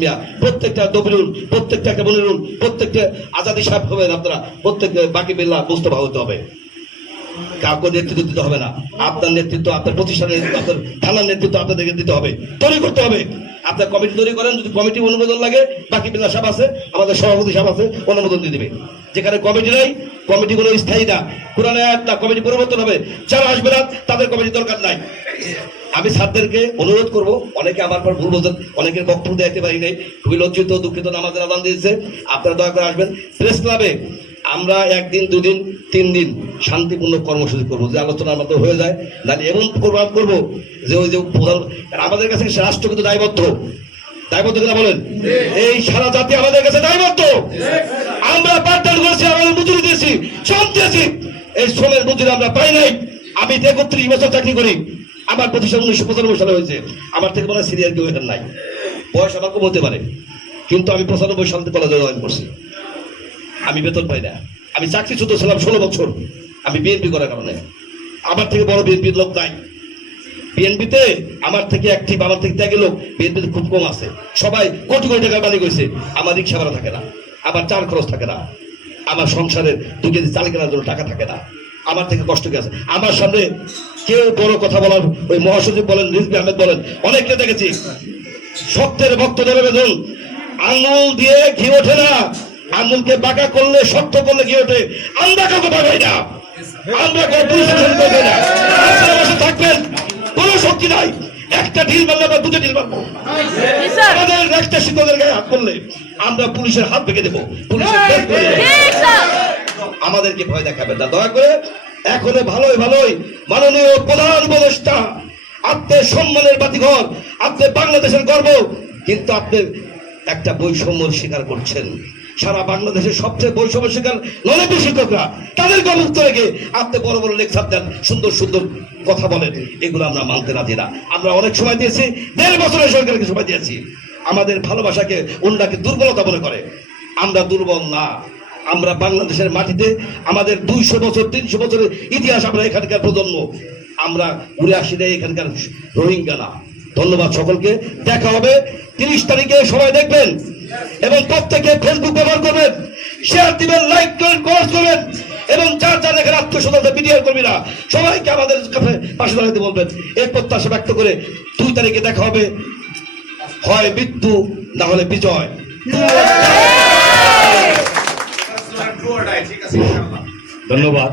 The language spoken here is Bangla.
মিয়া, প্রত্যেকটা দবিরুল, প্রত্যেকটা একটা মনিরুল, প্রত্যেকটা আজাদি সাহেব হবেন আপনারা, প্রত্যেকটা বাকি বিল্লাহ মুস্তফা হতে হবে। কাউকে নেতৃত্ব দিতে হবে না, আপনার নেতৃত্ব, আপনার প্রতিষ্ঠানের নেতৃত্ব, আপনার থানার নেতৃত্ব আপনাদেরকে দিতে হবে, তৈরি করতে হবে। আপনার কমিটি তৈরি করেন, যদি কমিটি অনুমোদন লাগে, বাকি বিল্লাহ সাহেব আছে, আমাদের সভাপতি সাহেব আছে, অনুমোদন দিয়ে দেবে। যেখানে কমিটি নাই, কমিটি কোনো স্থায়ী না, কোরআনে আয়াত না, কমিটি পরিবর্তন হবে। যারা আসবে না তাদের কমিটি দরকার নাই। আমি স্যারদেরকে অনুরোধ করব, অনেকে আমার পর ভুল বলছেন, অনেকের বক্তব্য দেখতে পারি নাই, খুবই লজ্জিত দুঃখিত, নামাজের আদান দিয়েছে, আপনারা দয়া করে আসবেন। প্রেস ক্লাবে আমরা 1 দিন 2 দিন 3 দিন শান্তিপূর্ণ কর্মসূচি করবো, যে আলোচনার মধ্যে হয়ে যায়। তাহলে এমন প্রোগ্রাম করবো যে ওই যে প্রধান, আমাদের কাছে রাষ্ট্র কিন্তু দায়বদ্ধ, দায়বদ্ধ কিনা বলেন? এই সারা জাতি আমাদের কাছে দায়বদ্ধ। আমরা পাঠদান করেছি, আমাদের মজুরি দিয়েছি, শ্রম দিয়েছি, এই শ্রমের মজুরি আমরা পাই নাই। আমি 31 বছর চাকরি করি, আমার প্রতিষ্ঠান 1995 সালে হয়েছে, আমার থেকে বলা সিনিয়র কেউ এখানে নাই, বয়স আমার কম হতে পারে, কিন্তু আমি 95 সাল থেকে কলেজে জয়েন করছি। আমি বেতন পাই না, আমি চাকরিচ্যুত ছিলাম 16 বছর, আমি বিএনপি করার কারণে। আমার থেকে বড় বিএনপির লোক নাই, বিএনপিতে আমার থেকে অ্যাক্টিভ, আমার থেকে ত্যাগী লোক বিএনপিতে খুব কম আছে। সবাই কোটি কোটি টাকার মালিক হয়েছে, আমার রিক্সা ভাড়া থাকে না, আমার চাল খরচ থাকে না, আমার সংসারের 2 কেজি চাল কেনার জন্য টাকা থাকে না, আমার থেকে কষ্ট কি আছে। আমার সামনে কেউ বড় কথা বলার, ওই মহাসচিব বলেন, রিজভী আহমেদ বলেন, অনেককে দেখেছি, শক্তের ভক্ত ধরে বেঁধুন, আঙুল দিয়ে ঘি ওঠে না, আঙুলকে বাঁকা করলে, শক্ত করলে ঘি ওঠে। আমরা কাউকে বাগাই না, আমরা কোনো পুলিশের না, আপনারা বসে থাকবেন, কোনো শক্তি নাই। একটা ঢিল মারলে বা 2টা ঢিল মারবো, আমাদের একটা শিক্ষকের গায়ে হাত করলে আমরা পুলিশের হাত ভেঙে দেবো, পুলিশের কেস করে দেবো। আমাদেরকে ভয় দেখাবেন না দয়া করে। এখনো ভালোই ভালোই মাননীয় প্রধান উপদেষ্টা, আপনার সম্মানের বাতিঘর, আপনার বাংলাদেশের গর্ব, কিন্তু আপনি একটা বৈষম্য স্বীকার করছেন। সারা বাংলাদেশের সবচেয়ে বৈষম্য শিকার নলেবী শিক্ষকরা, তাদেরকে মুক্ত রেখে আপনি বড় বড় লেকচার দেন, সুন্দর সুন্দর কথা বলেন, এগুলো আমরা মানতে রাজি না। আমরা অনেক সময় দিয়েছি, 1.5 বছরের সরকারকে সময় দিয়েছি। আমাদের ভালোবাসাকে অন্যকে দুর্বলতা মনে করে, আমরা দুর্বল না। আমরা বাংলাদেশের মাটিতে আমাদের 200 বছর 300 বছরের ইতিহাস, আমরা এখানকার প্রজন্ম, আমরা উড়ে আসি না এখানকার রোহিঙ্গা না। ধন্যবাদ সকলকে, দেখা হবে 30 তারিখে, সবাই দেখবেন এবং প্রত্যেকে ফেসবুক ব্যবহার করবেন, শেয়ার দিবেন, লাইক করবেন, কমেন্ট করবেন, এবং যার যার এখানে আত্মীয় মিডিয়ার কর্মীরা সবাইকে আমাদের কাছে পাশে দাঁড়াতে বলবেন। এই প্রত্যাশা ব্যক্ত করে 2 তারিখে দেখা হবে, হয় মৃত্যু না হলে বিজয়। ধন্যবাদ।